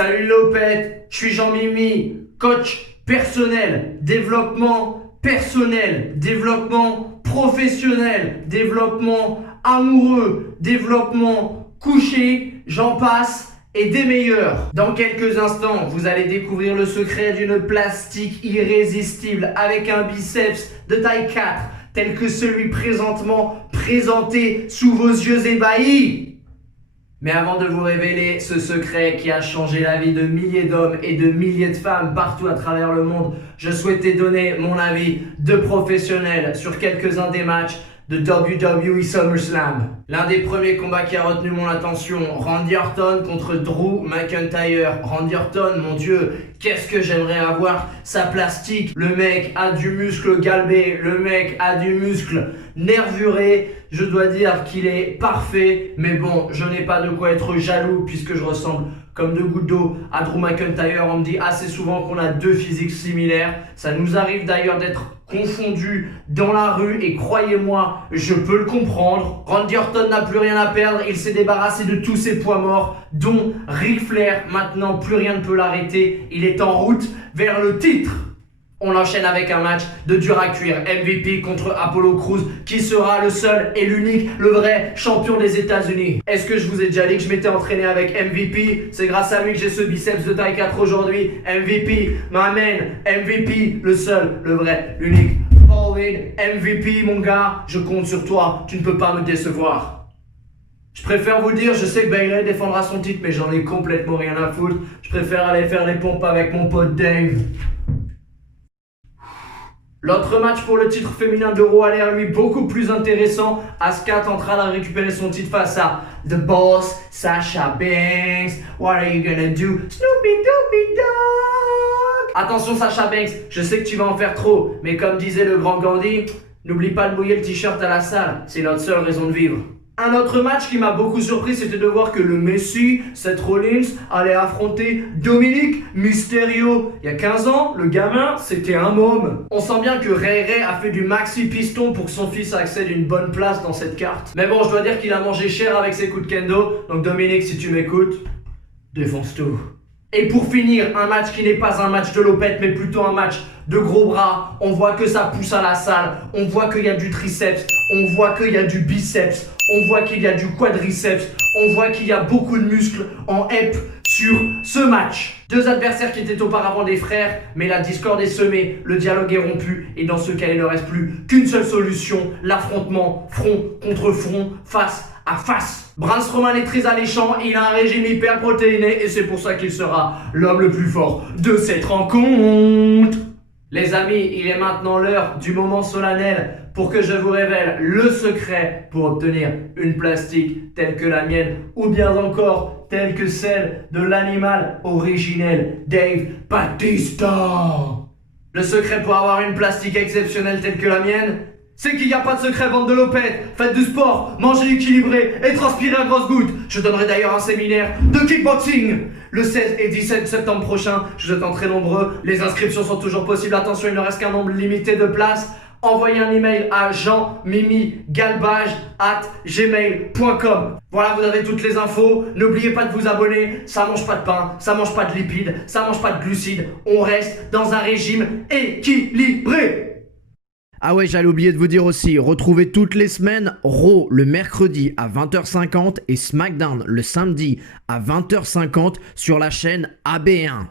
Salut Lopette, je suis Jean-Mimi, coach personnel, développement personnel, développement professionnel, développement amoureux, développement couché, j'en passe et des meilleurs. Dans quelques instants, vous allez découvrir le secret d'une plastique irrésistible avec un biceps de taille 4, tel que celui présentement présenté sous vos yeux ébahis. Mais avant de vous révéler ce secret qui a changé la vie de milliers d'hommes et de milliers de femmes partout à travers le monde, je souhaitais donner mon avis de professionnel sur quelques-uns des matchs de WWE SummerSlam. L'un des premiers combats qui a retenu mon attention, Randy Orton contre Drew McIntyre. Randy Orton, mon Dieu, qu'est-ce que j'aimerais avoir sa plastique. Le mec a du muscle galbé, le mec a du muscle nervuré. Je dois dire qu'il est parfait, mais bon, je n'ai pas de quoi être jaloux puisque je ressemble comme deux gouttes d'eau à Drew McIntyre. On me dit assez souvent qu'on a deux physiques similaires. Ça nous arrive d'ailleurs d'être confondus dans la rue et croyez-moi, je peux le comprendre. Randy Orton n'a plus rien à perdre, il s'est débarrassé de tous ses poids morts, dont Ric Flair. Maintenant, plus rien ne peut l'arrêter. Il est en route vers le titre. On enchaîne avec un match de dur à cuire. MVP contre Apollo Crews, qui sera le seul et l'unique, le vrai champion des États-Unis. Est-ce que je vous ai déjà dit que je m'étais entraîné avec MVP? C'est grâce à lui que j'ai ce biceps de taille 4 aujourd'hui. MVP, my man, MVP, le seul, le vrai, l'unique. All in, MVP, mon gars, je compte sur toi, tu ne peux pas me décevoir. Je préfère vous dire, je sais que Bayley défendra son titre, mais j'en ai complètement rien à foutre. Je préfère aller faire les pompes avec mon pote Dave. L'autre match pour le titre féminin de Raw a l'air lui beaucoup plus intéressant. Asuka tentera de récupérer son titre face à The Boss, Sasha Banks. What are you gonna do? Snoopy Doopy Dog. Attention Sasha Banks, je sais que tu vas en faire trop, mais comme disait le grand Gandhi, n'oublie pas de mouiller le t-shirt à la salle, c'est notre seule raison de vivre. Un autre match qui m'a beaucoup surpris, c'était de voir que le Messi, Seth Rollins, allait affronter Dominic Mysterio. Il y a 15 ans, le gamin, c'était un môme. On sent bien que Ray Ray a fait du maxi piston pour que son fils accède à une bonne place dans cette carte. Mais bon, je dois dire qu'il a mangé cher avec ses coups de kendo. Donc Dominic, si tu m'écoutes, défonce tout. Et pour finir, un match qui n'est pas un match de lopette, mais plutôt un match de gros bras. On voit que ça pousse à la salle, on voit qu'il y a du triceps, on voit qu'il y a du biceps, on voit qu'il y a du quadriceps, on voit qu'il y a beaucoup de muscles en hep sur ce match. Deux adversaires qui étaient auparavant des frères, mais la discorde est semée, le dialogue est rompu, et dans ce cas, il ne reste plus qu'une seule solution, l'affrontement front contre front, face à face. Braun Strowman est très alléchant, il a un régime hyper protéiné, et c'est pour ça qu'il sera l'homme le plus fort de cette rencontre. Les amis, il est maintenant l'heure du moment solennel pour que je vous révèle le secret pour obtenir une plastique telle que la mienne ou bien encore telle que celle de l'animal originel Dave Bautista. Le secret pour avoir une plastique exceptionnelle telle que la mienne, c'est qu'il n'y a pas de secret, bande de lopettes. Faites du sport, mangez équilibré et transpirez à grosses gouttes. Je donnerai d'ailleurs un séminaire de kickboxing le 16 et 17 septembre prochain. Je vous attends très nombreux. Les inscriptions sont toujours possibles. Attention, il ne reste qu'un nombre limité de places. Envoyez un email à jean-mimi-galbage@gmail.com. Voilà, vous avez toutes les infos. N'oubliez pas de vous abonner. Ça mange pas de pain, ça mange pas de lipides, ça mange pas de glucides. On reste dans un régime équilibré. Ah ouais, j'allais oublier de vous dire aussi, retrouvez toutes les semaines Raw le mercredi à 20h50 et SmackDown le samedi à 20h50 sur la chaîne AB1.